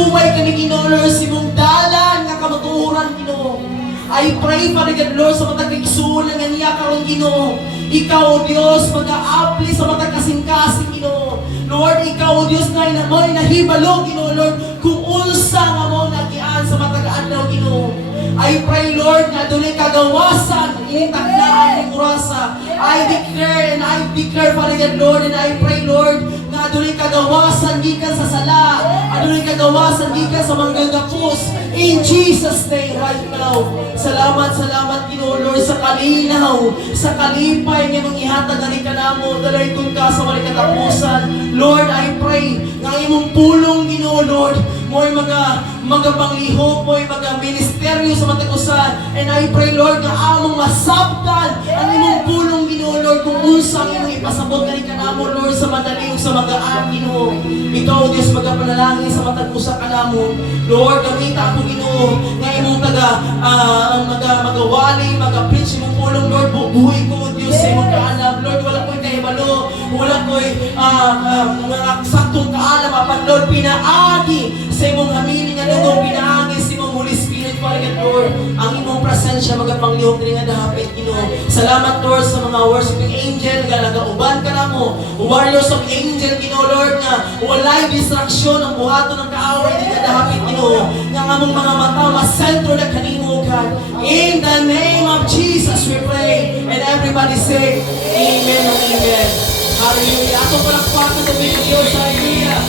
Magsuway kami, Ginoo, Lord, sa imong dalan nga kamatuoran, Ginoo. I pray, Father God, Lord, sa matag igsuon nga niya karon, Ginoo. Ikaw, O Diyos, mag-aapli sa matag kasing-kasing, Ginoo. Lord, ikaw, O Diyos, na inamoy nahibalo, Ginoo, Lord, kung unsa nga mo nagian sa matag adlaw, Ginoo. I pray, Lord, na dunay kagawasan, initaglaan ng orasa. I declare, Father God, Lord, and I pray, Lord, na dunay kagawasan gikan sa sala, dunay kagawasan gikan sa manggagapos. In Jesus' name, right now. Salamat, Ginoo, Lord, sa kalinaw, sa kalipay nga manghihatag na rin ka namo, dalay kung ka sa mga katapusan. Lord, I pray, nga imong pulong, Ginoo, Lord, mo'y mga panglihok, mo'y mga ministeryo sa matagusan. And I pray, Lord, nga among masabtan ang imong pulong, Ginoo, Lord, kung usang imong ipasabot na rin ka namo, Lord, sa madali o sa magaan, Ginoo. Ikaw, Diyos, magapanalangin sa matagusan ka namo. Lord, gamita ako, Ginoo, nga imong magawali, mag-preach imong pulong, Lord, buhay ko, Diyos, sa imong kaalam. Lord, wala ko'y kahibalo, wala ko'y mga saktong kaalam, apan, Lord, pinaagi sa imong hamili nga nung pinaagi sa imong Holy Spirit, Father God, Lord, ang imong presensya magapanglihok rin nga dahapit, Ginoo. Salamat, Lord, sa mga worshiping angel nga nagauban ka na mo, warriors of angel, Ginoo, Lord, nga walay distraksyon ang buhaton ng kaaway din nga dahapit, Ginoo, nga among mga mata masentro na kanimo, God. In the name of Jesus we pray, and everybody say amen and amen. Hallelujah. Ato palakpakan sa Diyos. Hallelujah.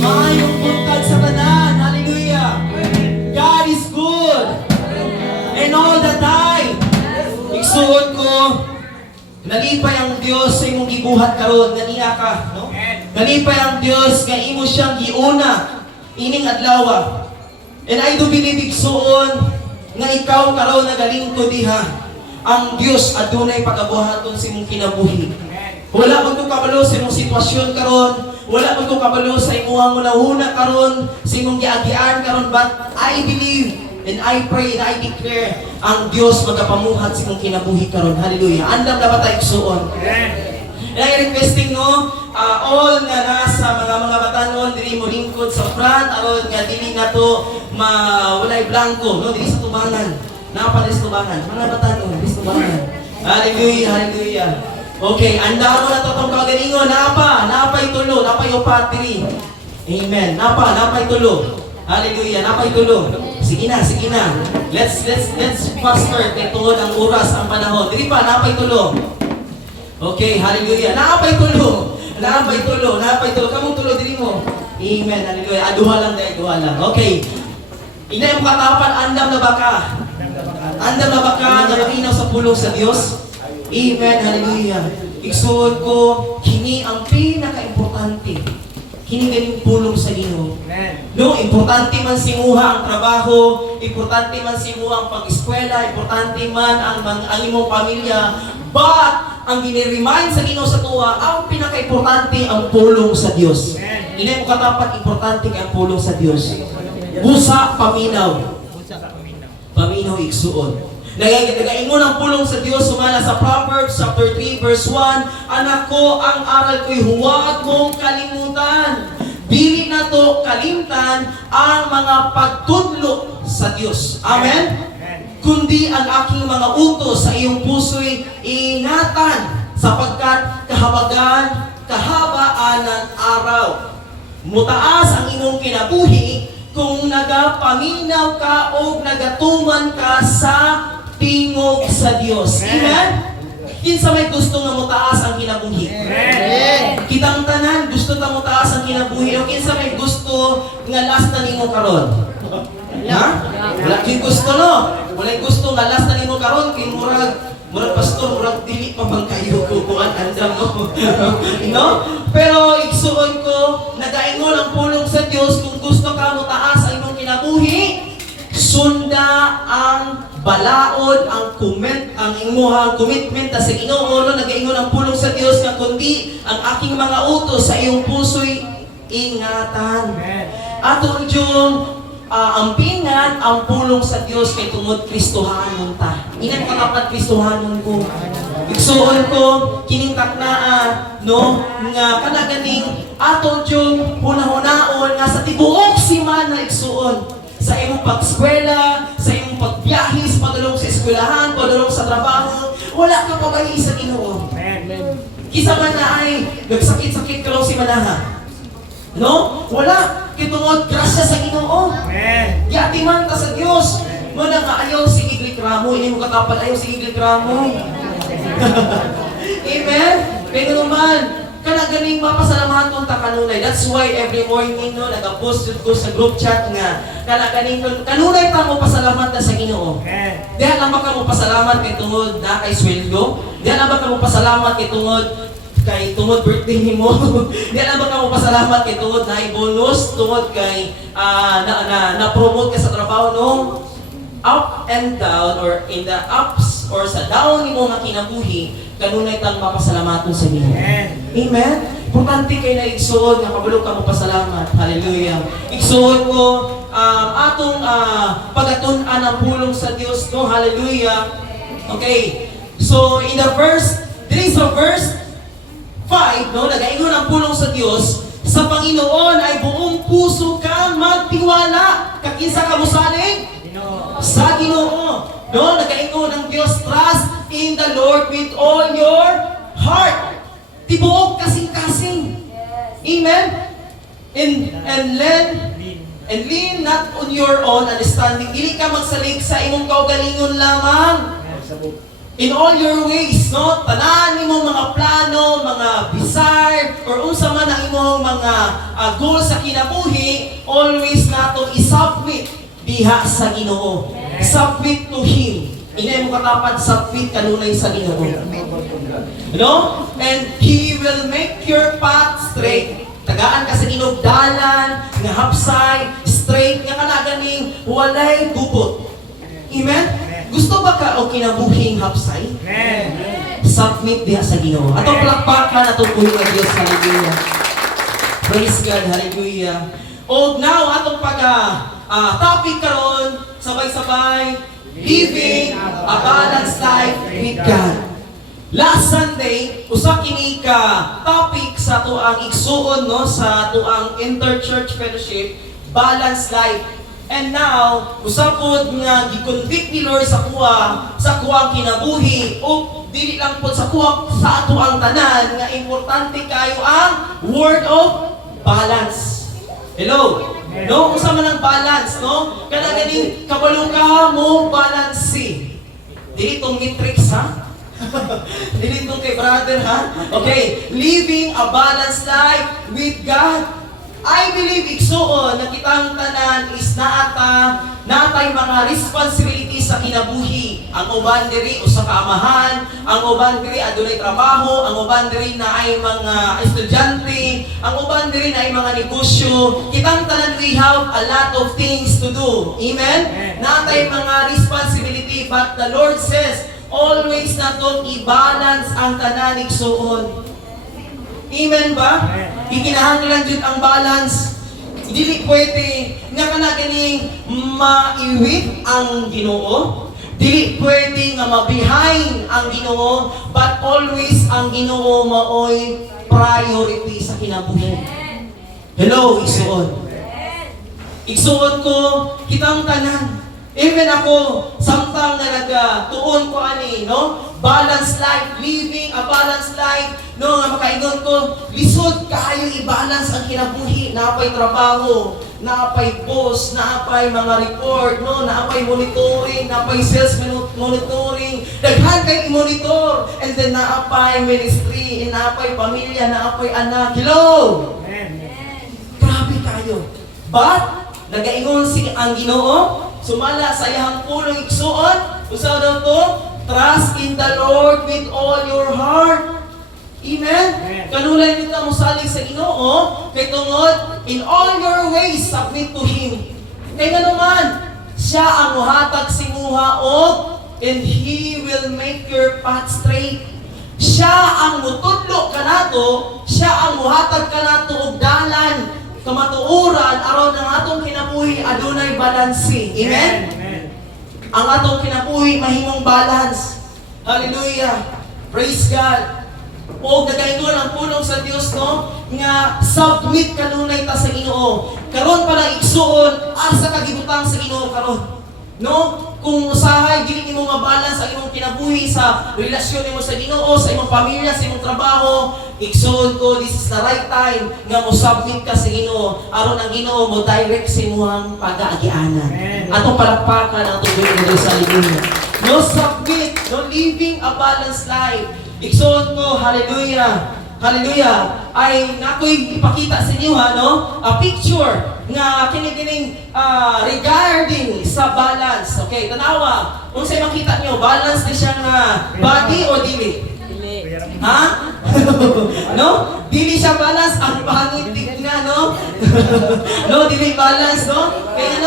Mayong buntag sa tanan. Hallelujah. God is good. And all the time. Igsuon ko, nalipay ang Diyos sa imong gibuhat karon, ganiya ka, no? Nalipay ang Diyos nga imo siyang giuna ining adlaw. And I do believe igsuon nga ikaw karon nagalingkod diha. Ang Diyos adunay pagabuhaton sa imong kinabuhi. Wala magkukabalo sa imong sitwasyon karon, wala magkukabalo sa imong hunahuna karon, sa imong giagian karon, but I believe and I pray and I declare ang Dios magapamuhat sa imong kinabuhi karon. Hallelujah. Andam na ba tayo igsuon? And I requesting no, all nga nasa mga batanon diri mo lingkod sa front aron nga dili na to walay blanco, no, diri sa tubangan. Napa sa tubangan. Mga batanon diri sa tubangan. Hallelujah, hallelujah. Okay, anda mo na to tong kagalingon. Napa itulo, napa upat diri. Amen. Napa itulo. Hallelujah, napa itulo. Sige na. Let's faster kay tuod ang oras ang panahon. Diri pa napa itulo. Okay, hallelujah. Napa itulo. Kamong tulo diri mo. Amen. Hallelujah. Duha lang. Okay. Inay mo katapan, andam na ba ka? Andam na ba ka na maminaw sa pulong sa Dios? Amen, hallelujah. Igsuon ko, kini ang pinaka-importante. Kini ganing pulong sa Ginoo. No, importante man simuha ang trabaho, importante man simuha ang pag-eskwela, importante man ang imong pamilya, but ang gini-remind sa Ginoo sa tuwa, ang pinaka-importante ang pulong sa Dios. Inay mo katapat, importante ang pulong sa Dios. Busa, paminaw. Paminaw, igsuon. Nagaingon ang pulong sa Diyos sumala sa Proverbs chapter 3 verse 1. Anak ko, ang aral ko'y huwag mong kalimutan. Dili na to kalimtan ang mga pagtudlo sa Diyos. Amen? Kundi ang aking mga utos sa iyong puso'y ingatan sapagkat kahabaan ng araw. Mutaas ang imong kinabuhi kung nagapaminaw ka o nagatuman ka sa tingog sa Dios. Amen? Kinsa may gusto nga mutaas ang kinabuhi? Amen. Kitang tanan gusto ta mutaas ang kinabuhi o kinsa may gusto nga last na nimo karon? Ha? Wala kay gusto no. Wala gusto nga last na nimo karon kay murag pastor, murag dili pa man kayo kukuan andam mo. No? Pero igsuon ko, nagaingon ang pulong sa Dios kung gusto ka mutaas ang imong kinabuhi, sunda ang balaod, ang imuhang commitment sa Ginoo. Nagaingon ang pulong sa Dios nga kundi ang aking mga utos sa iyong puso'y ingatan. Aton yung ampingan ang pulong sa Dios kay tungod Kristohanon ta. Inan ka kapat Kristohanon ko. Igsuon ko kining taknaa no nga kanaganing aton yung hunahon nga sa tibuok Ginoon. Sa imong pag-eskwela, sa imong pagbiyahe, sa padulong sa eskwelahan, padulong sa trabaho, wala kang pabahi sa Ginoo. Kisa man na ay nagsakit-sakit ka raw si manaha. No? Wala. Kitungod grasya sa Ginoo. Yati man ta sa Dios. Mo na nga ayaw si Iglikramo, ini mo katapat ayaw si Iglikramo. Amen. Pero naman, kana ganing mapasalamahan tong ta kanunay. That's why every morning no nagapost ko sa group chat nga kana ganing kanunay ta mo pasalamat ta sa Ginoo. Diha lang ba ka mo pasalamat kay tungod na kay sweldo? Diha lang ba ka mo pasalamat kay tungod birthday nimo? Diha lang ba ka mo pasalamat kay tungod na bonus, tungod kay na promote ka sa trabaho no? Up and down or in the ups or sa down nimo nga kinabuhi, kanunay tang mapasalamaton sa Ginoo. Amen. Importante kay na igsuon nga kabalo ka mo pasalamat. Hallelujah. Igsuon ko atong pagatun-an ang pulong sa Dios no. Hallelujah. Okay. So in the verse, there is a verse 5 no, nagaingon ang pulong sa Dios, sa Panginoon ay buong puso kang magtiwala. Kakinsa ka mosalig? Sa Ginoo. No, nagaingon ang Dios, trust in the Lord with all your heart. Tibuok kasing-kasing. Amen? And lean not on your own understanding. Dili ka magsalig sa imong kaugalingon lamang. In all your ways, no? Tanan nimo mga plano, mga desire, or unsa man ang imong mga goal sa kinabuhi, always natong isubmit diha sa Ginoo. Submit to Him. Inay mo katapat submit kanunay sa Ginoo. No? And He will make your path straight. Tagaan ka sa inugdalan, nga hapsay, straight, nga kanaganing walay gubot. Amen? Gusto ba ka o kinabuhing hapsay? Submit diha sa Ginoo. Atong palakpakan, atong puyo nga Diyos. Hallelujah. Praise God. Hallelujah. O now, atong topic karon sabay-sabay, living a balanced life with God. Last Sunday, usa kini ka topic sa tuang igsuon no sa tuang Interchurch Fellowship, balanced life. And now, usapod nga gikonvict ni Lord sa kuwang kinabuhi o dili lang pod sa kuwang sa ato ang tanan nga importante kayo ang word of balance. Hello. No, usa man ang balance, no? Kana ganing kabalo ka mo balance. Dili tong matrix ha. Dili tong kay brother ha. Okay, living a balanced life with God. I believe igsuon na kitang tanan is natay mga responsibilities sa kinabuhi. Ang uban diri usa ka amahan, ang uban diri adunay trabaho, ang uban diri na ay mga estudyante, ang uban diri na ay mga negosyo. Kitang tanan we have a lot of things to do. Amen? Natay mga responsibility, but the Lord says always natong i-balance ang tanan igsuon. Amen ba? Ikinahanglan jud ang balance. Dili pwede nga kana ganing maiwit ang Ginoo. Dili pwede nga ma-behind ang Ginoo, but always ang Ginoo maoy priority sa kinabuhi. Hello, igsuon. Igsuon ko kitang tanan. Even ako, samtang na nagtuon ko ani, no? Balanced life, living a balanced life, no? Nga makaingon ko, lisod kaayo i-balance ang kinabuhi. Naapay trabaho, naapay boss, naapay mga report, no? Naapay monitoring, naapay sales monitoring. Daghan kay i-monitor. And then naapay ministry, naapay pamilya, naapay anak. Hello! Grabe kayo. But, nagaingon si ang Ginoo, sumala sa iyang pulong igsuon, usaw daw to, trust in the Lord with all your heart. Amen? Kanulay nito mo salig sa Ginoo, kay tungod, in all your ways, submit to Him. Kay nga naman, siya ang muhatag simuha and He will make your path straight. Siya ang mutudlo kanato, siya ang muhatag kanato og dalan, kamatuoran aron ang atong kinabuhi adunay balanse. Amen? Amen. Ang atong kinabuhi mahimong balance. Hallelujah. Praise God. O nagaingon ang pulong sa Dios no nga submit kanunay ta sa Ginoo. Karon para igsuon asa ka gibutang sa Ginoo karon. No? Kung usahay dili nimo mabalance ang imong kinabuhi sa relasyon nimo sa Ginoo, sa imong pamilya, sa imong trabaho, igsuon ko this is the right time nga mo submit ka sa Ginoo aron ang Ginoo mo direct sa imong pag-aagianan. Atong palakpakan ang tubig ng Dios sa linya. No submit, no living a balanced life. Igsuon ko, hallelujah. Hallelujah. Ay nakoy ipakita sa inyo a picture nga kini-kining regarding sa balance. Okay, tanawa. Unsay makita niyo, balance ni siya nga body o dili? Dili. Ha? No? Dili siya balance ang pangit tignan, no? No, dili balance, no? Kaya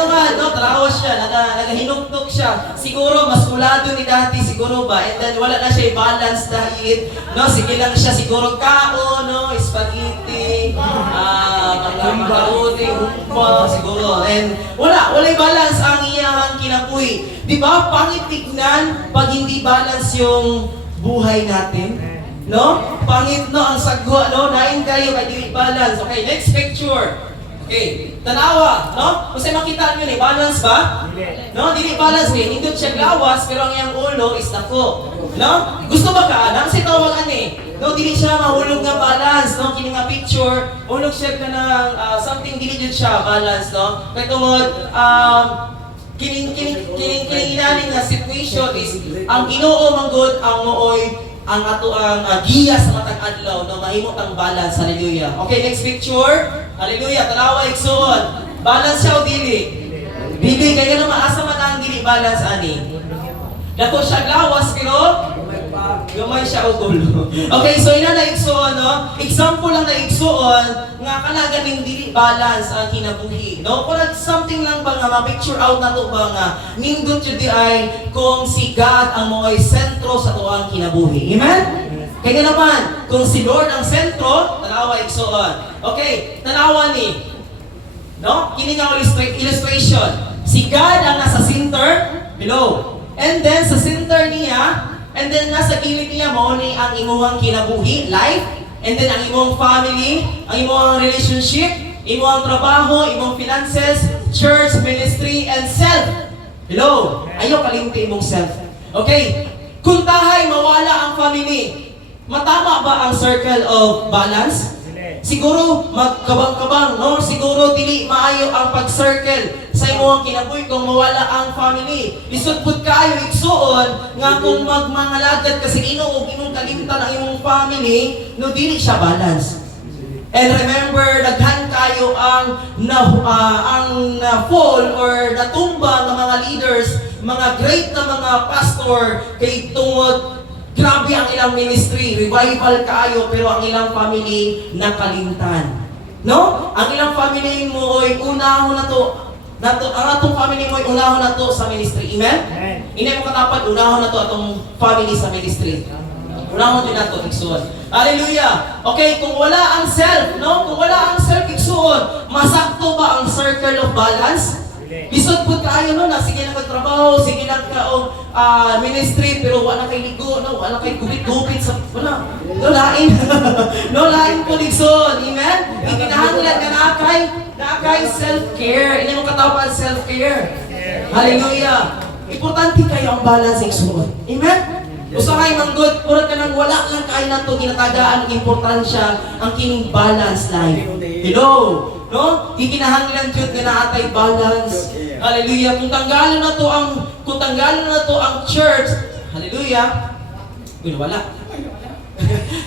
tarawas siya, nagahinuktok siya. Siguro mas kulado ni dati siguro ba? And then wala na siya i-balance diet. No, sige lang siya siguro kao, no, spaghetti, mga makaroni, humpa, siguro. And wala i-balance ang iyang kinabuhi. Di ba? Pangit tignan pag hindi balance yung buhay natin. No? Pangit no ang sagwa, no? Nain kayo kay dili balance. Okay, next picture. Okay, tanawa, no? Kung sa'yo makita nyo balance ba? No, dili balance din. Hindot siya glawas, pero ang iyang ulo is dako. No? Gusto ba ka? Nang si tawagan no, dili siya mahulog nga balance, no? Kini nga picture, hulog siya ka ng something dili jud siya balance, no? Kaya tungod, kining inaning nga situation is ang Ginoo manggod ang mooy ang ato ang giya sa matag adlaw no mahimo tang balance. Hallelujah. Okay, next picture. Hallelujah. Tanawa igsuon. Balance siya o dili? Dili kaya naman asa man ang dili balance ani. Dako siya glawas pero gamay siya og ulo. Okay, so ina na igsuon no. Example lang na igsuon nga kana ganing dili balance ang kinabuhi. No, kung something lang ba nga ma-picture out na to ba nga nindot jud di ay kung si God ang mo'y sentro sa tuang kinabuhi. Amen? Kaya naman, kung si Lord ang sentro, tanawa igsuon. Okay, tanawa ni. No? Kini nga illustration. Si God ang nasa center, below. And then sa center niya, and then nasa gilid niya mo ni ang imuhang kinabuhi, life, and then ang imong family, ang imong relationship, imong trabaho, imong finances, church, ministry, and self. Hello? Ayaw kalimti imong self. Okay? Kung tahay mawala ang family, matama ba ang circle of balance? Siguro magkabang-kabang, no? Siguro dili maayo ang pag-circle sa imong kinabuhi kung mawala ang family. Lisod pud kaayo igsuon nga kung magmangalagad ka sa Ginoo ug imong kalimtan ang imong family, no dili siya balance. And remember, daghan kayo ang fall or natumba ng mga leaders, mga great na mga pastor kay tungod grabe ang ilang ministry, revival kayo, pero ang ilang family nakalimtan. No? Ang ilang family mo ay unahon na to. Ang atong family mo ay unahon na to sa ministry. Amen? Hindi mo katapat, unahon na to atong family sa ministry. Unahon din na to, igsuon. Hallelujah! Okay, kung wala ang self, no? Kung wala ang self, igsuon, masakto ba ang circle of balance? Bisod po tayo no, na sige lang magtrabaho, sige lang ka ministry, pero wala kay ligo, no, wala kay gupit-gupit sa wala. No lain. No lain po ligson. Amen. Ikinahanglan ka na kay self-care. Ini mo katapan self-care. Hallelujah. Importante kayo ang balance igsuon. Amen. Usahay manggod, pura ka nang wala lang kay nato ginatagaan ang importansya ang kining balance life. Hello. No? Ikinahanglan jud nga naatay balance. Hallelujah. Kung tanggalan na to ang church, hallelujah. Wala.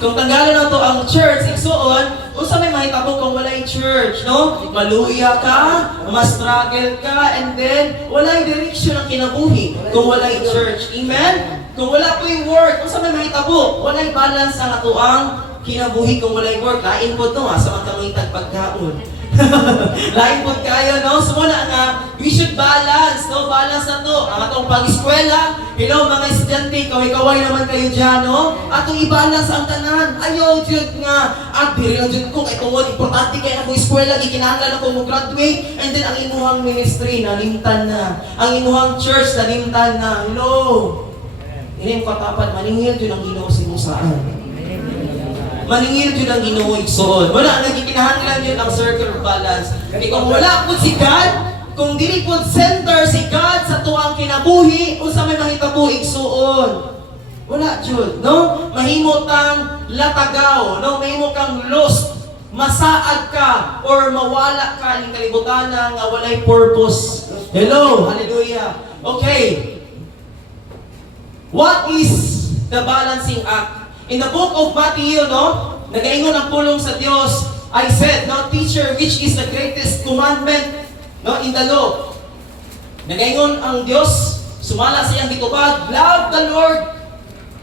Kung tanggalan na to ang church, igsuon, unsa may mahitabo kung walay church, no? Maluya ka, ma-struggle ka, and then walay direction ang kinabuhi kung walay church. Amen? Kung wala po yung work, unsa may mahitabo, walay balance ang atuang kinabuhi kung walay work. Lain po to sa magkamuhitag pagkaon. Lain po kayo, no? So muna nga, we should balance, no? Balance na to. Ang atong pag-eskwela, hello mga estudyante, kaway-kaway naman kayo dyan, no? Atong i-balance ang tanan. Ayaw, Diyod nga. At diri lang Diyod ko, kay tungod, importante kayo na kong eskwela, ikinahanglan ako mag-graduate, and then ang imuhang ministry, nalimtan na. Ang imuhang church, nalimtan na. Hello? Hindi mo katapat, maningil Diyod ang Ginoo sa inyong saan. maningil yun ang Ginoo igsoon. Wala nagkikinahanglan yun ang circle of balance. Kaya kung wala po si God, kung dili po center si God sa tuwang kinabuhi, unsa may mahitabo igsuon. Wala jud, no? Mahimo kang latagaw, no? Mahimo kang lost, masaad ka or mawala ka ning kalibutan nga walay purpose. Hello, hallelujah. Okay. What is the balancing act? In the book of Matthew, no? Nagaingon ang pulong sa Dios. I said, no, teacher, which is the greatest commandment? No, in the law. Nagaingon ang Diyos, sumala siyang gitubag, love the Lord,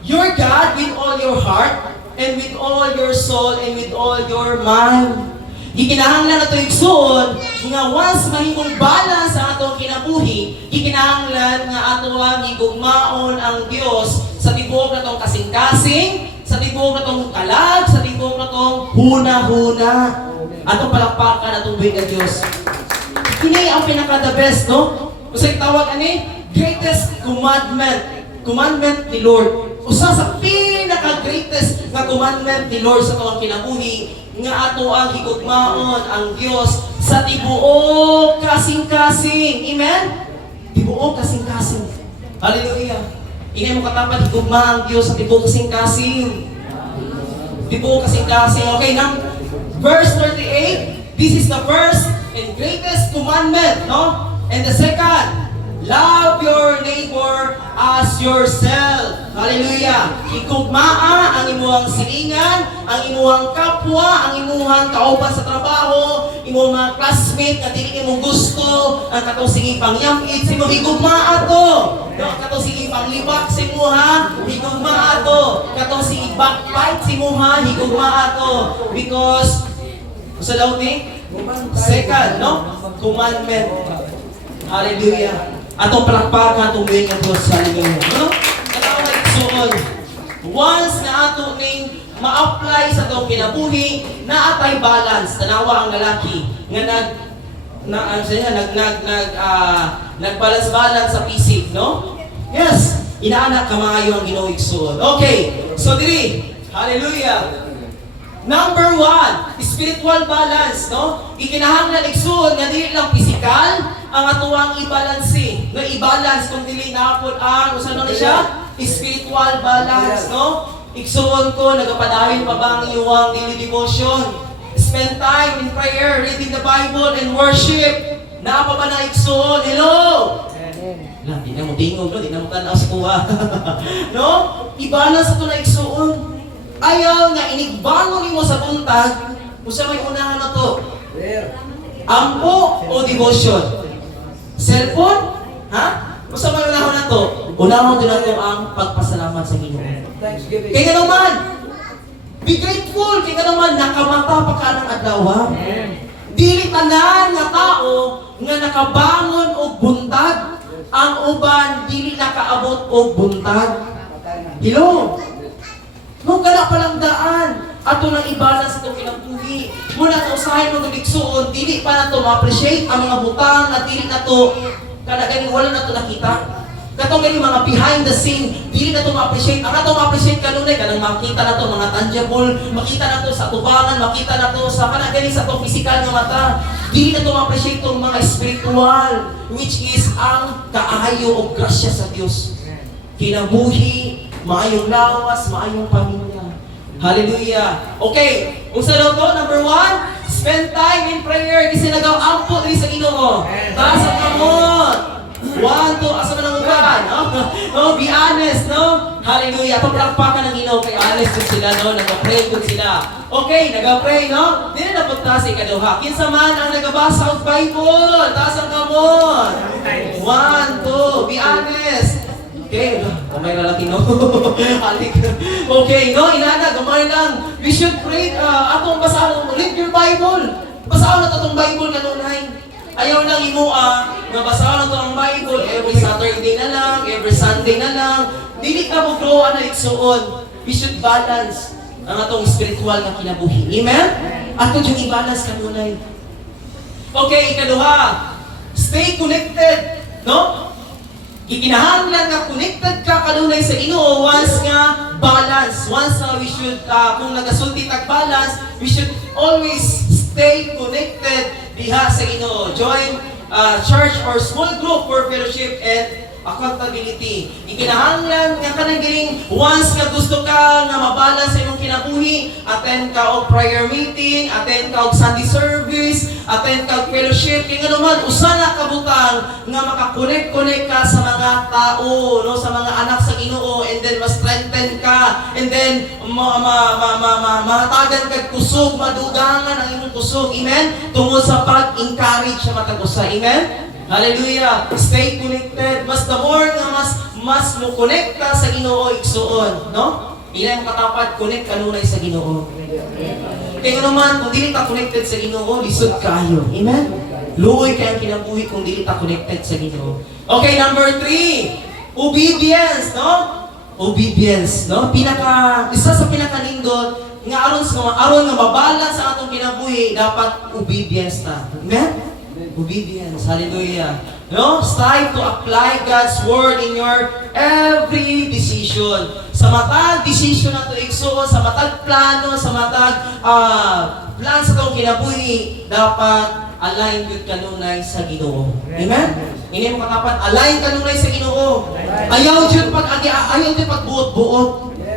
your God, with all your heart, and with all your soul, and with all your mind. Gikinahanglan na ito igsuon, nga once mahimong balance sa atong kinabuhi, gikinahanglan nga ato ang igugmaon ang Diyos sa tibuok na itong kasing-kasing, sa tibuok na itong kalag, sa tibuok na itong huna-huna. Atong palakpakan, atong buhay na Diyos. Kini ang pinaka-the best, no? Usay tawag ani, greatest commandment. Commandment ni Lord. Usa sa pinaka-greatest nga commandment ni Lord sa tuwang kinabuhi, nga ato ang higugmaon ang Dios sa tibuok kasing-kasing. Amen? Tibuok kasing-kasing. Hallelujah. Ini mo katapat higugma ang Dios sa tibuok kasing-kasing. Tibuok kasing-kasing. Okay, now, verse 38, this is the first and greatest commandment, no? And the second, love your neighbor as yourself. Hallelujah. Ikugmaa ang imuhang silingan, ang imuhang kapwa, ang imuhang kauban sa trabaho, imuhang mga classmate na dili mo gusto, ang katong sige pangyamit, si mo higugmaa to. No, katong sige panglibak si muha, higugmaa to. Katong sige backbite si muha, higugmaa to. Because sa daw ni second, no? Commandment. Hallelujah. Atong palakpakan atong buhay nga Diyos. Hallelujah. No? Katawag igsuon. Once na ato ning ma-apply sa atong kinabuhi, na atay balance. Tanawa ang lalaki nga nagbalance-balance sa pisik, no? Yes. Inaanak kamayo ang Ginoo igsuon. Okay. So diri. Hallelujah. Number 1, spiritual balance, no? Ikinahanglan igsuon nga dili lang physical ang atuang i-balance, no? I-balance kung dili napod ang usa na siya, spiritual balance, no? Igsuon ko nagapadayon pa ba ang iyong daily devotion? Spend time in prayer, reading the Bible and worship. Naapa ba na igsuon? Hello. Lang, di na mo tingog, no? Di na mo tanaw sa kuha. No? I-balance ato na igsuon. Ayaw nga inigbangon mo sa buntag, kung sa may unahan na to. Ampo o devotion? Cellphone? Ha? Kung sa may unahan na to, unahan din nato ang pagpasalamat sa Ginoo. Kaya naman, be grateful. Kaya naman, nakamata pa ka ng adlaw. Dili tanan nga tao nga nakabangon og buntag, ang uban dili nakaabot og buntag. Hello? Nung gala palang daan, ato nang i-balance itong kinabuhi. Muna ito usahin mo itong igsuon, dili pa na ito ma-appreciate ang mga butang na dili na ito, kanagaling wala na ito nakita. Katong galing mga behind the scene, dili na ito ma-appreciate. Ang ato ma-appreciate kanunay, kanang makita na ito, mga tangible, makita na ito sa tubangan, makita na ito sa kanagaling sa itong physical na mata. Dili na ito ma-appreciate itong mga spiritual, which is ang kaayo o grasya sa Diyos. Kinabuhi, maayong lawas, maayong pamilya. Hallelujah. Okay, unsa daw to? Number 1, spend time in prayer. Kasi nagaw-ampo diri sa Ginoo. Taas ang kamot. 1, 2, asa man ang uban, no? No, be honest, no? Hallelujah. Pagpalakpakan ng Ginoo kay honest kun sila, no? Nagpa-pray kun sila. Okay, nagpa-pray, no? Dili na punta si kaduha. Kinsa man ang nagabasa og Bible? Taas ang kamot. 1, 2, be honest. Okay, may lalaki, no? Okay, no? Inana, gamay lang. We should pray, atong basahan, read your Bible. Basahan na itong Bible kanunay. Ayaw lang imua, nga basahan na ito ang Bible every Saturday na lang, every Sunday na lang. Dili ka mo grow na iksuon. We should balance ang atong spiritual na kinabuhi. Amen? Ato yung i-balance kanunay. Okay, ikaduha. Stay connected, no? Gikinahanglan nga connected ka kanunay sa Ginoo once nga balance. Once nga we should, kung nagasulti tag balance, we should always stay connected diha sa Ginoo. Join church or small group for fellowship and accountability. Ikinahanglan nga kanang gining once nga gusto ka nga mabalance sa imong kinabuhi, attend ka og prayer meeting, attend ka og Sunday service, attend ka og fellowship, kay naman usa na ka butang nga makakonect ka sa mga tao, no, sa mga anak sa Ginoo, and then ma-strengthen ka, and then mahatagan kag kusog, madugangan ang imong kusog. Amen. Tungod sa pag-encourage sa matag usa. Amen. Hallelujah! Stay connected. Mas the more nga mas mo connect ka sa Ginoo igsuon, no? Ilang katapat connect kanunay sa Ginoo. Kaya naman kung dili ta connected sa Ginoo, lisod kayo. Amen. Luoy kay ang kinabuhi kung dili ta connected sa Ginoo. Okay, number 3. Obedience, no? Obedience, no? Isa sa pinakalindot nga aron nga mabalance sa atong kinabuhi, dapat obedience ta. Amen. Obedience. Hallelujah. No? Strive to apply God's word in your every decision. Sa matag decision na to igsuon, sa matag plano, sa matag plan sa itong kinabuhi, dapat align yun kanunay sa Ginoo. Amen? Hindi mo katapat, align kanunay sa Ginoo. Ayaw yun pagbuot-buot.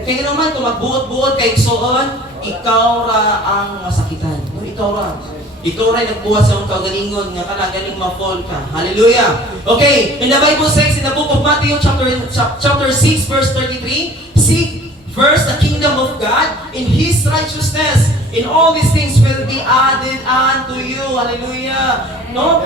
Kaya naman, kung magbuot-buot kay igsuon, ikaw ra ang masakitan. No? Ikaw ra. Ikaw rin nagbuhat sa iyong kagalingon nga galing ma-fall ka. Hallelujah! Okay, in the Bible says in the book of Matthew chapter 6 verse 33, seek first the kingdom of God in His righteousness, in all these things will be added unto you. Hallelujah! No,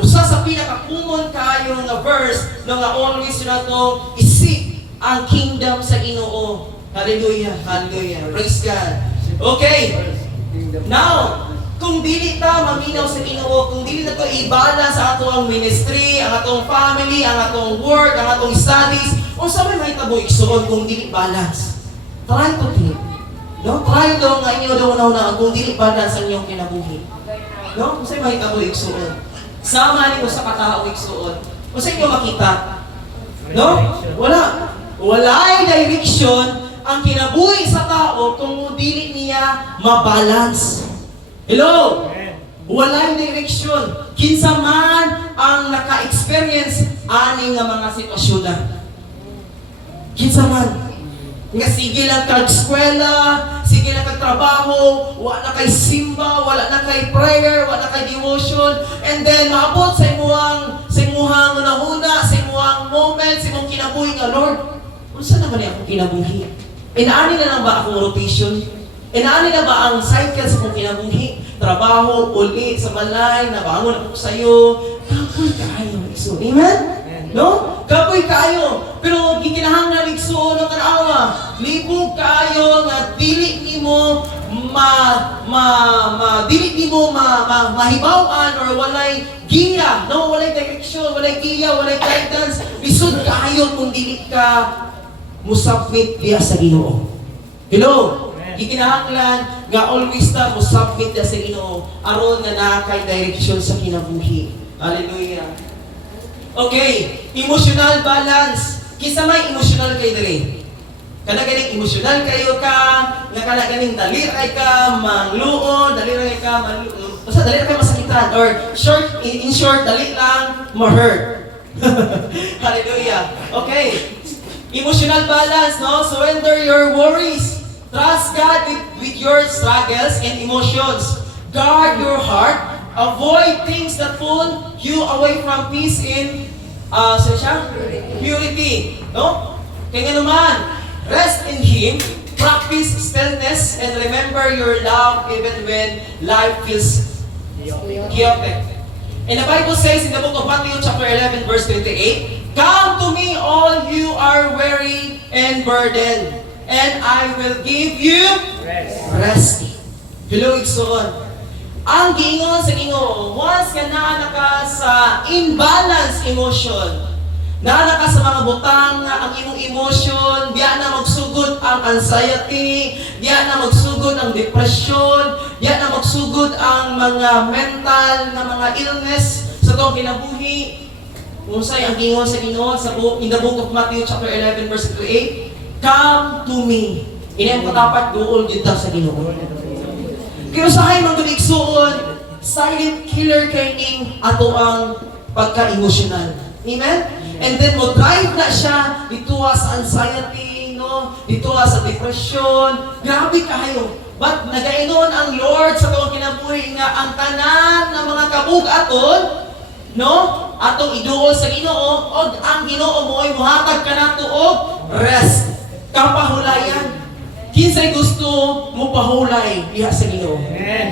usa sa pinaka-common kayo nga verse no nga always yun na to, isik ang kingdom sa Ginoo. Hallelujah! Hallelujah! Praise God! Okay, now, kung dili ta maminaw sa Ginoo, kung dili na to ibala sa atong ministry, ang atong family, ang atong work, ang atong studies, unsa may mahitabo igsuon kung dili balance? Try to think. No? Try to nga inyo daw na kung dili balance ang inyong kinabuhi. No? Unsa may mahitabo igsuon? Sama ni sa katao igsuon. Unsa inyo makita? No? Walay direction ang kinabuhi sa tao kung dili niya mabalance. Hello? Walang direksyon. Kinsa man ang naka-experience ani nga mga sitwasyon na. Kinsa man. Nga sige lang kag-eskwela, sige lang kag-trabaho, wala na kay simba, wala na kay prayer, wala na kay devotion, and then maabot sa imuhang nahuna, sa imuhang moment, sa imong kinabuhi nga, Lord, unsa naman akong kinabuhi? Inaani na lang ba akong rotation? Inaani na ba ang cycle sa kong kinabuhi? Trabaho, uli, sa balay, nabangon ako sa iyo. Kapoy kayo, Igsoon. Amen? No? Kapoy kayo. Pero gikinahanglan Igsoon ng tanawa. Libog kayo nga dili nimo mahibawan or walay giya, no? Walay direction, walay giya, walay guidance. Lisod kayo kung dili ka musubmit diya sa Ginoo. Hello? Gikinahanglan nga always ta mo submit sa Ginoo aron nga naa kay direction sa kinabuhi. Hallelujah. Okay, emotional balance. Kinsa may emotional kay diri? Kana ganing emotional kayo ka, nga kana ganing daliray ka, mangluon, daliray ka, basta daliray ka masakitan or in short dali lang ma-hurt. Hallelujah. Okay. Emotional balance, no? Surrender your worries. Trust God with your struggles and emotions. Guard your heart. Avoid things that pull you away from peace in purity. No? Kaya naman, rest in Him, practice stillness, and remember your love even when life feels chaotic. And the Bible says in the book of Matthew chapter 11 verse 28, "Come to me all you are weary and burdened, and I will give you rest." Hello, Igsoon. Ang giingon sa Ginoo, once ka na sa imbalance emotion, na ka sa mga butang ang imong emotion, diya na magsugod ang anxiety, diya na magsugod ang depression, diya na magsugod ang mga mental na mga illness sa tong kinabuhi. Unsay ang gingon sa Ginoo sa in the book of Matthew chapter 11 verse 38, "Come to me." Ini ang katapat duol gyud ta sa Ginoo. Kaya usahay man gud igsuon, silent killer kay ning ato ang pagka-emotional. Amen? And then mo drive na siya dito sa anxiety, no? Dito sa depression. Grabe kayo. But nagainon ang Lord sa tuwang kinabuhi nga ang tanan ng mga kabug-aton, no? Atong iduol sa Ginoo, og ang Ginoo mo ay muhatag kanato og rest. Kapahulayan. Kinsay gusto mo pahulay diha sa Ginoo? Amen.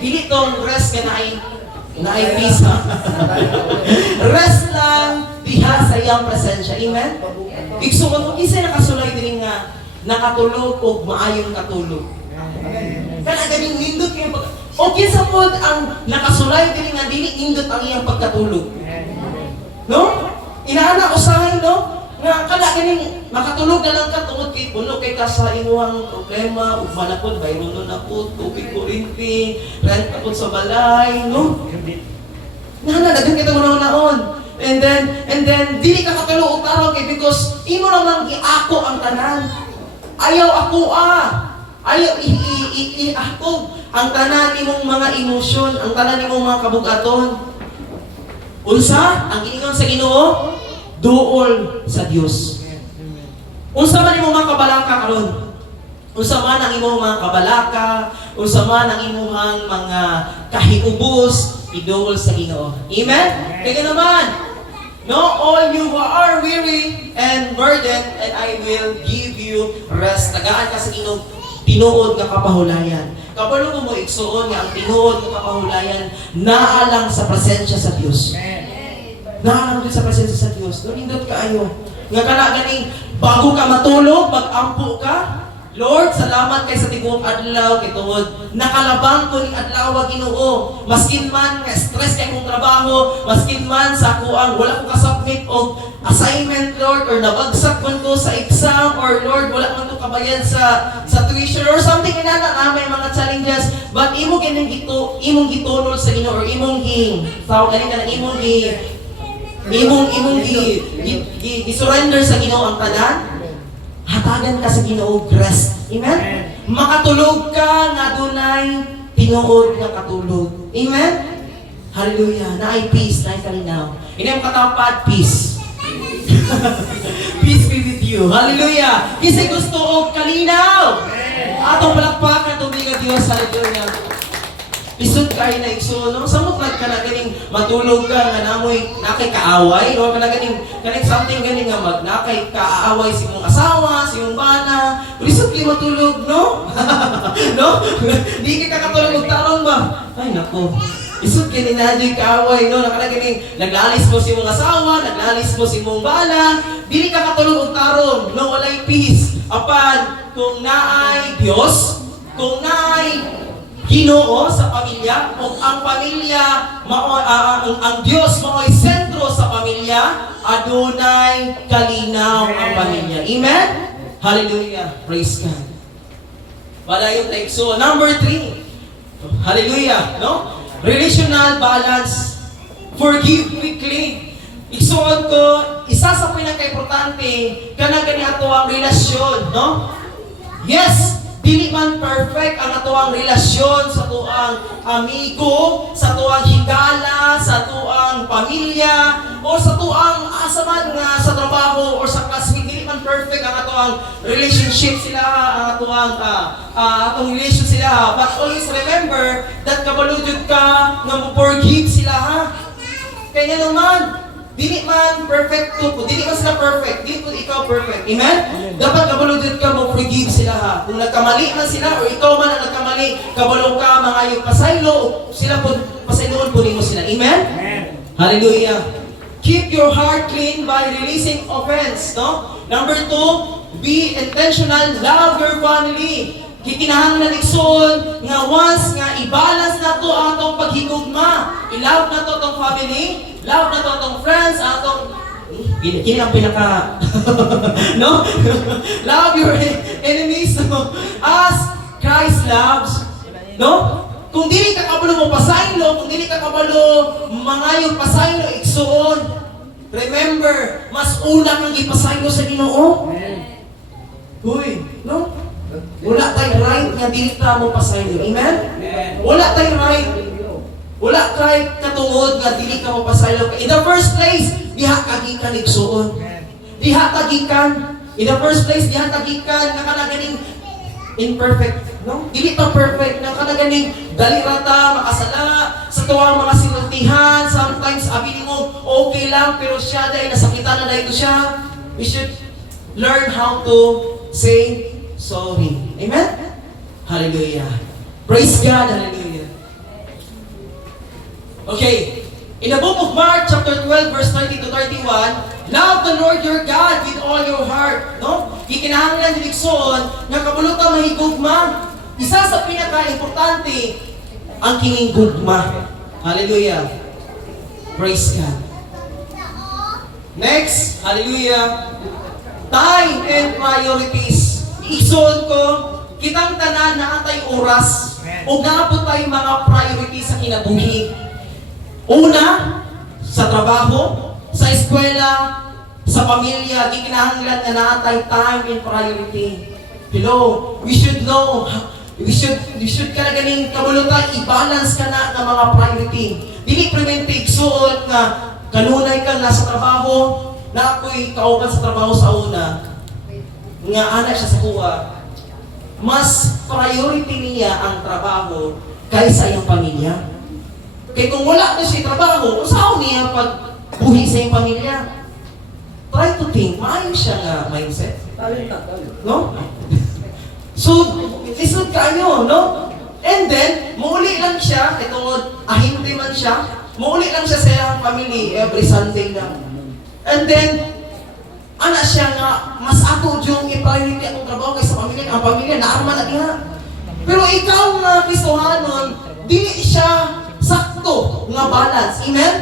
Dili tong rest ka na ay peace. Rest lang diha sa iyang presensya. Amen? Igsuon mo, kinsay nakasulay din nga nakatulog o maayong katulog. Kana ganing nindot kayo pag... O kinsa pod ang nakasulay din nga dili nindot ang iyang pagkatulog. No? Inaana usahay, no? Nga kada ganing makatulog na lang ka tungod kay puno kay ka sa imuhang problema ug manapod bayron na po tubig kuryente rent ka sa balay, no? Daghan kita naon. And then dili ka katulog og taraw kay because imo lang giako ang tanan. Ayaw ako ayaw ako ang tanan nimong mga emosyon, ang tanan nimong mga kabug-aton. Unsa ang giningon sa Ginoo? Duol sa Dios. Unsa man imong mga kabalaka karon? Unsa man ang imong mga kabalaka, unsa man ang imong mga kahiubos, iduol sa Ginoo. Amen? Kaya naman, no, all you who are weary and burdened, and I will give you rest. Tagaan ka sa Ginoo, tinuod nga kapahulayan. Kabalo mo igsuon nga ang tinuod nga kapahulayan naalang sa presensya sa Dios. Naalang din sa presensya sa Dios. Nindot kaayo. Nga kana ganing bago ka matulog, mag-ampo ka. Lord, salamat kay sa tigong adlaw kay tuod nakalabang ko ning adlaw Ginoo. Maskin man nga stress kay kong trabaho, maskin man sa ako ang wala ko ka-submit og assignment, Lord, or nabagsak man ko sa exam, or Lord, wala man ko kabayad sa tuition or something inana may mga challenges, but imong imong gitunol sa Ginoo or imong tawag ganin kana imong i-surrender sa Ginoo ang tanan. Hatagan ka sa Ginoo rest. Amen? Makatulog ka nga dunay tinuod nga katulog. Amen? Hallelujah. Naay peace, naay kalinaw. Ini ang katapat, peace. Peace be with you. Hallelujah. Kasi gusto og kalinaw. Atong palakpakan tubig ang Dios. Hallelujah. Isod kayo na igsuon, no? Samot ka na ganing matulog ka nga namoy nakay kaaway, o kana ganing something ganing nga nakay kaaway si mong asawa, si mong bana. Isod kay matulog, no? No? Di ka kakatulog og tarong ba? Ay nako. Isod kay ninadyoy kaaway, no? Nakana ganing naglalis mo si mong asawa, naglalis mo si mong bana, dili ka katulog og tarong, no? Walay peace. Apan kung naay Dios, kung naay Ginoo sa pamilya, o ang pamilya, ang Diyos mao'y sentro sa pamilya, adunay kalinaw ang pamilya. Amen? Hallelujah. Praise God. Malayo tayo. So, number 3. Hallelujah. No? Relational balance. Forgive quickly. Igsuon ko, isa sa pinaka-importante, kanang ato ang relasyon. No? Yes! Dili man perfect ang atuang relasyon sa tuang amigo, sa tuang higala, sa tuang pamilya, o sa tuang asaman nga sa trabaho or sa classmate. Dili man perfect ang atuang relationship sila, ang atong relation sila. But always remember that kabaludod ka nga mo-forgive sila, ha? Kaya naman, dili man perfect to, dili man sila perfect, dili po ikaw perfect. Amen? Dapat kabaludod ka mo forgive sila, ha. Kung nagkamali man sila o ikaw man ang nagkamali, kabalo ka mga yung pasaylo o sila po pasayloon po mo sila. Amen? Hallelujah. Keep your heart clean by releasing offense, no? Number 2, be intentional, love your family. Kikinahanglan igsoon nga once nga i-balance na to ang atong paghigugma. I-love na to atong family, love na to atong friends, atong kini ang pinaka no? Love your enemies, no? As Christ loves, no? Kung dili ka kabalo mo pasaylo, kung dili ka kabalo mangayong pasaylo igsuon, Remember, mas una kang ipasaylo sa Ginoo. Huy, no? Wala tayong right nga dili ka mo pasaylo. Amen? Wala tayong right. Wala kay katungod nga dili ka mo pasaylo. In the first place, diha kagikan igsuon. Diha kagikan. In the first place, diha kagikan nga kanaganing imperfect. No? Dili ta perfect na kanaganing dali rata makasala sa tuwang mga sinultihan. Sometimes abi mo okay lang pero siya dahil nasakitan na dahil siya. We should learn how to say sorry. Amen? Hallelujah. Praise God. Hallelujah. Okay. In the book of Mark chapter 12 verse 30 to 31, love the Lord your God with all your heart. No? Gikinahanglan din igsoon nga kabulutan mahigugma. Isa sa pinaka-importante ang kining gugma. Hallelujah. Praise God. Next, hallelujah. Time and priorities. Igsoon ko, kitang tanan na atay oras o naabot tayo mga priorities sa kinabuhi. Una, sa trabaho, sa eskwela, sa pamilya, gikinahanglan na naatay time and priority. Hello, we should know. We should ka na ganing kamulutan, i-balance ka na ng mga priority. Dili premente igsuon nga kanunay kang nasa trabaho, na ako'y kauban sa trabaho sa una, nga anak siya sa kuha, mas priority niya ang trabaho kaysa iyang pamilya. Kaya kung wala na siya trabaho, usaw niya pagbuhi sa iyang pamilya. Try to think, maayos siya nga mindset. No? So, lisod kayo, no? And then, muuli lang siya, itong ahinte man siya, muuli lang siya sa iyang family every Sunday lang. And then, ana siya nga, mas ato yung i-priority akong trabaho kaysa pamilya, ang pamilya, naarma na diha. Pero ikaw nga, Kristohanon, dili siya sakto nga balance. Amen?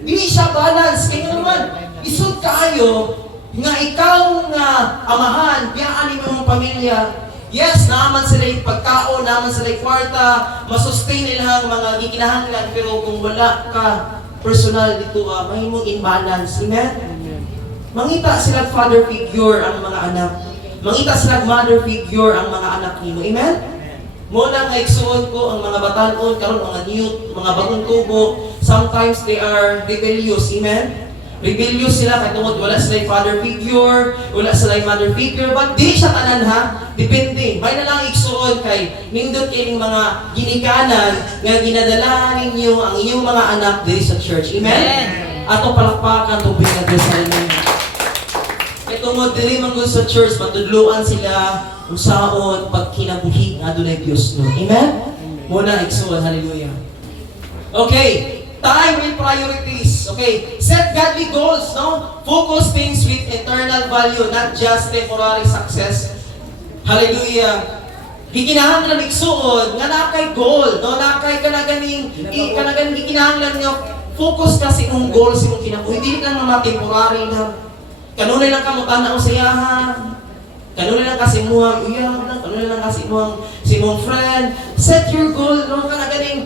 Dili siya balance. Kaya naman, isod kayo, nga ikaw nga amahan, biyaan mo mong pamilya. Yes, naman sila yung pagkaon, naman sila yung kwarta, masustain nila ang mga gikinahanglan, pero kung wala ka personal dito, may mong imbalance. Amen? Mangita sila father figure ang mga anak. Mangita sila mother figure ang mga anak nimo. Amen? Muna nga igsuon ko ang mga batanon, karon mga youth, mga bagong tubo, sometimes they are rebellious. Amen? Rebellious sila kay tungod wala sila father figure, wala sila mother figure, but di siya tanan ha. Depende. May na lang igsuon kay nindot kining mga ginikanan nga ginadala ninyo ang iyong mga anak diri sa church. Amen? Ato palakpakan tubig na Dios sa inyo. Kay tungod diri man sa church matudluan sila usaon pag kinabuhi nga adunay Dios no. Amen? Muna igsuon, hallelujah. Okay. Time and priorities. Okay. Set godly goals, no? Focus things with eternal value, not just temporary success. Hallelujah. Gikinahanglan igsuon nga nakay goal, no? Nakay kanaganing gikinahanglan nga focus ka sa imong goal sa imong kinabuhi. Dili lang mga temporary lang. Kanunay lang ka mo tanaw sa iyahan. Kanunay lang kasi muhang uyab lang, kanunay lang kasi muhang si mong friend. Set your goal, no? Kanaganing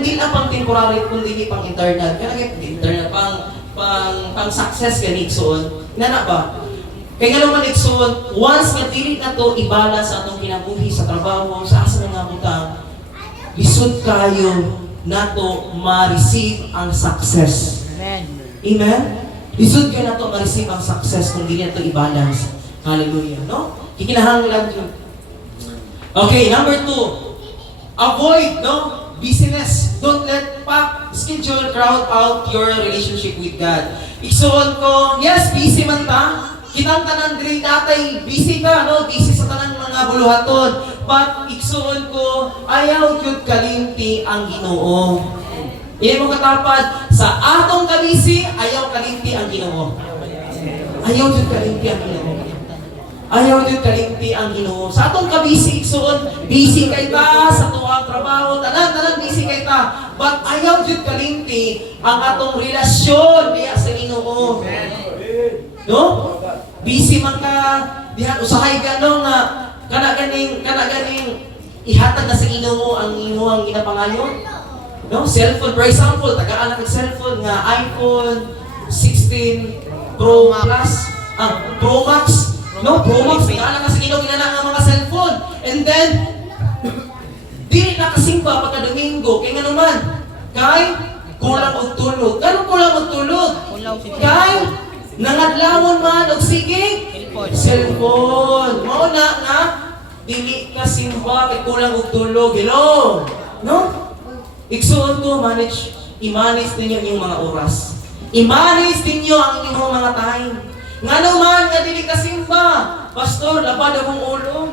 di na pang temporary kundi di pang internal. Kanaganing internal pang success gani igsuon. Nana ba? Kaya nga naman igsuon, once nga dili na to ibala sa atong kinabuhi sa trabaho, sa asa nga butang, lisod kayo nato ma-receive ang success. Amen. Amen? Lisod kayo nato ma-receive ang success kung di nato i-balance. Hallelujah, no? Kikinahanglan yun. Okay, number 2. Avoid, no? Business. Don't let schedule crowd out your relationship with God. Igsuon ko, yes, busy man ta. Kitang tanan diri natay busy ka, no? Busy sa tanang mga buluhaton. But igsuon ko, ayaw jud kalimti ang Ginoo. Iyan mo katapad, sa atong kabisi, ayaw kalimti ang Ginoo. Ayaw jud kalimti ang Ginoo. Ayaw din kalimti ang Ginoo. Sa atong kabisi igsuon, busy kay ta sa tuwang trabaho, tanan busy kay ta. But ayaw din kalimti ang atong relasyon diha sa Ginoo. No? Busy man ka diha usahay ka no nga kana ganing ihatag na sa Ginoo ang imuhang ginapangayon. No? Cellphone, for example, tagaan ng cellphone nga iPhone 16 16 Pro Plus, Pro Max, no, Pro Max, nga kasi ginala nga mga cellphone. And then, di nakasimba pagka Domingo, kaya nga naman, kay kulang og tulog. Ganun kulang og tulog? Kay nangadlawon man og sige cellphone. Mao na nga dili ka simba kay kulang og tulog. Hello? No? Igsuon ko i-manage ninyo inyong mga oras. I-manage ninyo ang inyong mga time. Nga naman nga dili ka simba. Pastor, labad akong ulo.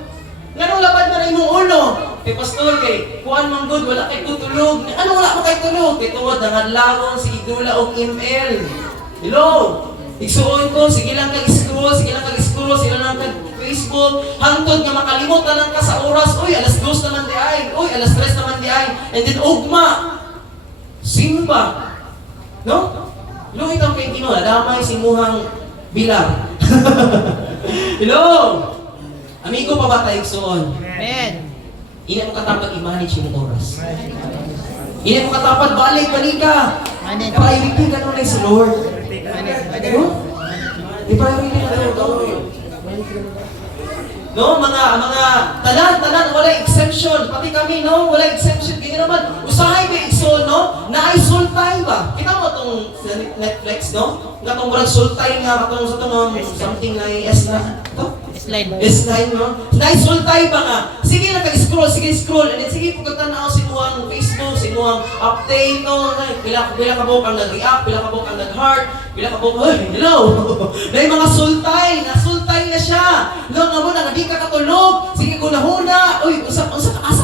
Nga labad man imong ulo. Kay pastor kay kuan man good wala kay tutulog. Ano wala mo kay tulog? Kay tuod nangadlawon sige dula og email. Hello? Igsuon ko sige lang kag-scroll, sige lang Facebook, hangtod nga makalimot na lang ka sa oras. Uy, alas 2 naman di ay. Uy, alas 3 naman di ay. And then ugma. Simba. No? Hello, ikaw kay Ginoo, damay simuhang bilang. Hello? Amigo pa ba tayo igsuon? Amen. Hindi mo katapat i-manage yung oras. Hindi mo katapat balik ka. Priority ka nun sa Lord. No? I-priority ka nun. No, mga tanan wala exemption. Pati kami, no, wala exemption. Kaya naman, usahay may exol, no? Na ay sultay ba? Kita mo itong Netflix, no? Katong walang sultay nga, katong sa itong something na S na, ito? S9, no? Na ay sultay ba nga? Sige lang kag-scroll, and then sige, pagkatanaw sinuhang Facebook, sinuhang update, no? Pila ka buok ang nag-react, pila ka buok ang nag-heart, pila ka buok, hello! Dahil mga sultay na siya. No, nga mo na, di ka katulog. Sige, kunahuna. Uy, asa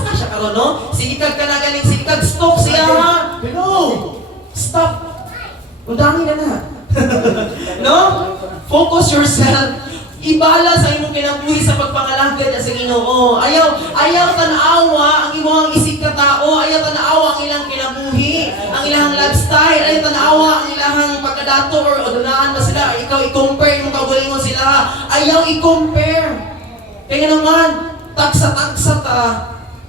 ka siya karon, no? Sige, kag-kanagaling, sige, kag-stop siya, ha? Hello! Stop! Ang dami na. No? Focus yourself. Ibala sa imong kinabuhi sa pagpangalagad sa Ginoo. Ayaw tanawa ang imong isig ka tao, ayaw tanawa ang ilang kinabuhi, ang ilang lifestyle, ayaw tanawa ang ilang pagkadato or adunaan ba sila, ikaw i-compare mo kabulingon sila. Ayaw i-compare. Kaya naman, tagsa-tagsa ta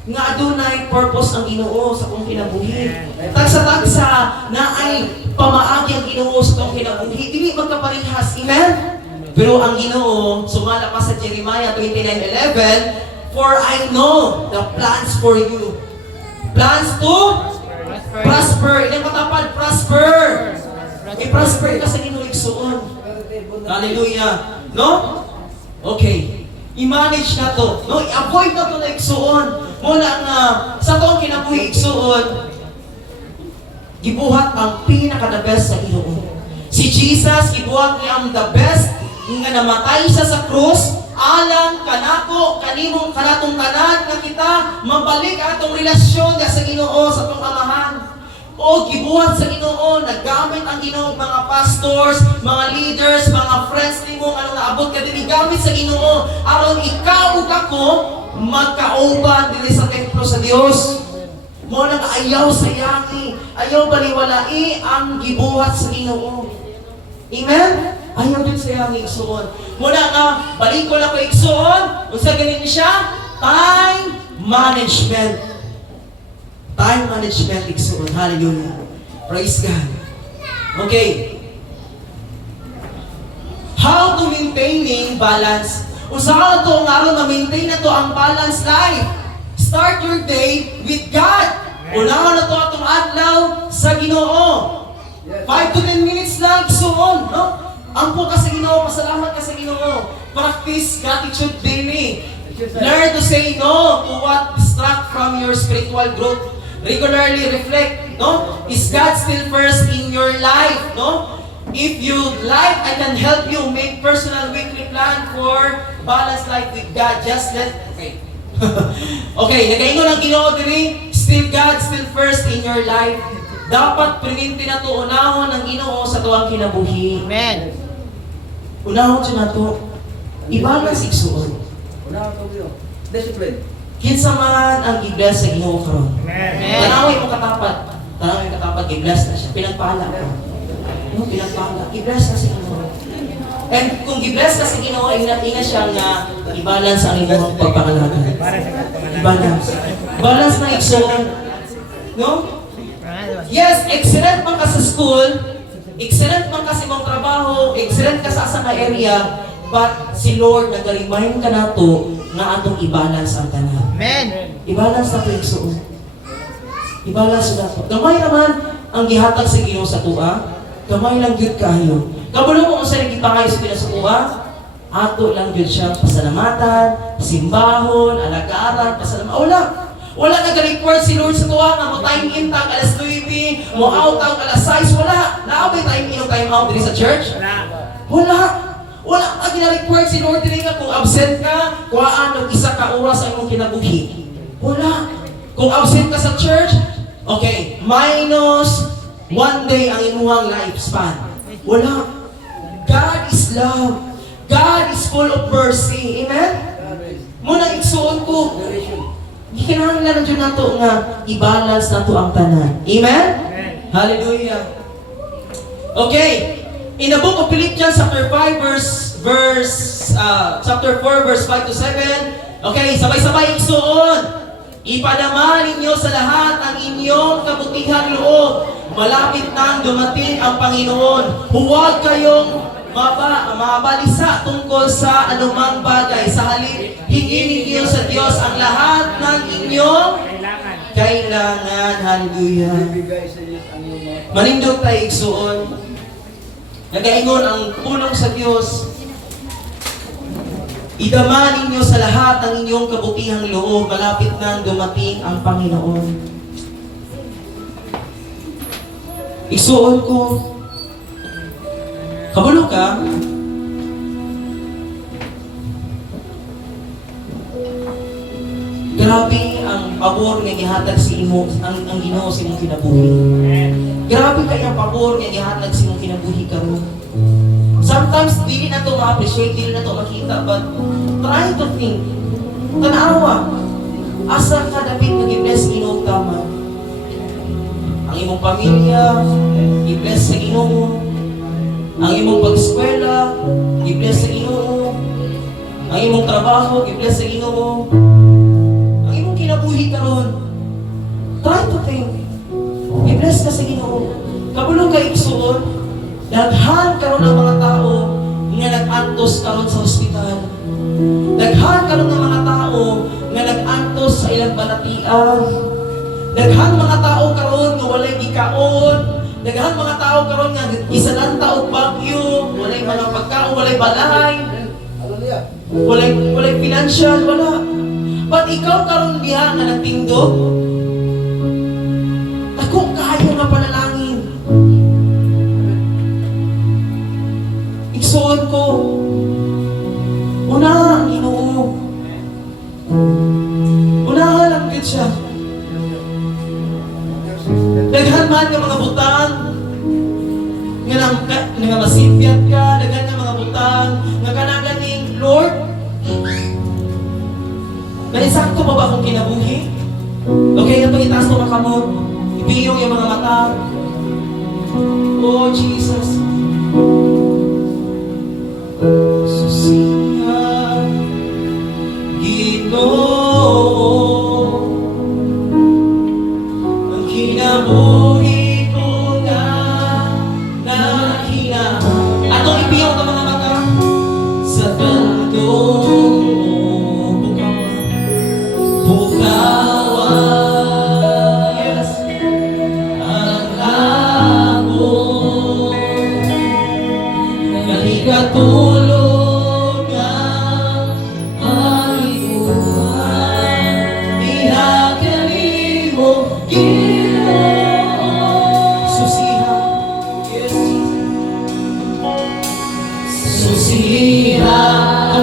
nga adunay purpose ang Ginoo sa kong kinabuhi. Tagsa-tagsa na ay pamaagi ang Ginoo sa kong kinabuhi. Dili magkaparehas. Amen? Pero ang Ginoo, sumala pa sa Jeremiah 29:11, for I know the plans for you. Plans to prosper. Ilang katapad, prosper. I-prosper ka sa Ginoo igsuon. Hallelujah. No? Okay. I-manage na to. No? I-avoid na to na igsuon. Muna nga, sa itong kinabuhi igsuon, gibuhat ang pinaka-the best sa Ginoo. Si Jesus, gibuhat niya ang the best nga namatay siya sa krus, alang kanako, kanimong kanatong tanan nga kita, mabalik atong relasyon nga sa Ginoo sa itong amahan. O gibuhat sa Ginoo, naggamit ang Ginoo mga pastors, mga leaders, mga friends nimo anong naabot ka din gamit sa Ginoo aron ikaw ug ako magkauban dinhi sa templo sa Dios. Mo nang ayaw sayang, ayaw baliwalai ang gibuhat sa Ginoo. Amen? Ayaw din sayang igsuon. Muna nga, balik ko na ko igsuon. Unsa ganito siya? Time management. Time management igsuon. Hallelujah. Praise God. Okay. How to maintaining balance? Unsa ka to nga aron ma-maintain na to ang balance life? Start your day with God. Unahon na to atong adlaw sa Ginoo. 5 to 10 minutes lang igsuon, no? Ampo ka sa Ginoo, pasalamat ka sa Ginoo. Practice gratitude daily. Learn to say no to what distract from your spiritual growth. Regularly reflect, no? Is God still first in your life, no? If you'd like, I can help you make personal weekly plan for balanced life with God. Just let, okay. Okay, nagaingon ang Ginoo diri, still God, still first in your life. Dapat prininti na to unahon ng Ginoo sa tuwang kinabuhi. Amen. Unahon siya na to. I-balance igsuon. Unahon to yun. Discipline. Kinsa man ang i-bless sa Ginoo karon. Amen. Tanawin mo katapat. Tanawin mo katapat, i-bless na siya. Pinagpala ka. No, pinagpala. I-bless na sa Ginoo. And kung i-bless ka sa Ginoo, ingat siya nga i-balance ang inyong pagpangalaga. I-balance. Balance na igsuon. No? Yes, excellent man ka sa school, Excellent man kasi mong trabaho, excellent ka sa asa nga area, but si Lord nag-remind ka na to nga atong i-balance ang tanan. Amen. I-balance na to yung suon. I-balance na to. Gamay naman ang gihatag sa Ginoo sa tuwa. Gamay lang gyud kayo. Kabalo mo sa nagipangay sa pinasukuha, ato lang gyud siya pasalamatan, simbahon, alagaran, pasalamatan. Wala. Wala nag-record si Lord sa tuwa nga mo time in tag alas 9, mo out tag alas 6, wala. Naabay time in o time out diri sa church? Wala. Wala ka gina-record si Lord diri nga kung absent ka, kuhaan og isa ka oras ang imong kinabuhi. Wala. Kung absent ka sa church, okay, minus 1 day ang imuhang lifespan. Wala. God is love. God is full of mercy. Amen? Muna igsuon ko. Gikinahanglan na dyan nato nga i-balance nato ang tanan. Amen? Hallelujah. Okay. In the book of Philippians chapter 5 chapter 4 verse 5 to 7. Okay, sabay-sabay igsuon. Ipadama ninyo sa lahat ang inyong kabutihang loob. Malapit nang dumating ang Panginoon. Huwag kayong mabalisa tungkol sa anumang bagay. Sa halip, hingin ninyo sa Diyos ang lahat ng inyong kailangan. Hallelujah. Manindog tayo igsuon. Nagaingon ang pulong sa Diyos. Idama ninyo sa lahat ng inyong kabutihang loob. Malapit nang dumating ang Panginoon. Igsuon ko. Kabalo ka? Grabe ang pabor nga gihatag si imo ang Ginoo sa imong kinabuhi. Grabe kay ang pabor nga gihatag sa imong kinabuhi karon. Sometimes dili na to ma-appreciate, dili na to makita, but try to think. Tanawa. Asa ka dapat nag-bless Ginoo tama? Ang imong pamilya, i-bless sa Ginoo. Ang imong pag-eskwela, i-bless sa Ginoo. Ang imong trabaho, i-bless sa Ginoo. Ang imong kinabuhi karon, try to think. I-bless ka sa Ginoo. Kabulong ka igsuon, daghan karon ang mga tao nga nag-antos karon sa ospital. Daghan karon ang mga tao nga nag-antos sa ilang balatian. Daghan mga tao karon nga walay gikaon. Daghan mga tao karon nga gisalanta og bagyo, walay mga pagkaon, walay balay. Walay financial, wala. But ikaw karon diha nga nagtindog. Ako kayo nga panalangin. Igsuon ko. Una, Ginoo. Unahan lang gid siya. Daghan man nga mga butang nga masipyat ka, daghan nga mga butang nga kanaganing Lord. Naisakto pa ba akong kinabuhi? Okay, itong itaas mo makamot. Ipiyong yung mga mata. Oh, Jesus. Susihan, Ginoo. Ang kinabuhi ko na nahinaan. Atong ipiyong ka mga mata. Sa kantong Bukawan, yes, ang hamon, kahikatulog ang palibuhan, ihakali mo, Ginoo. Susihan, yes, susihan.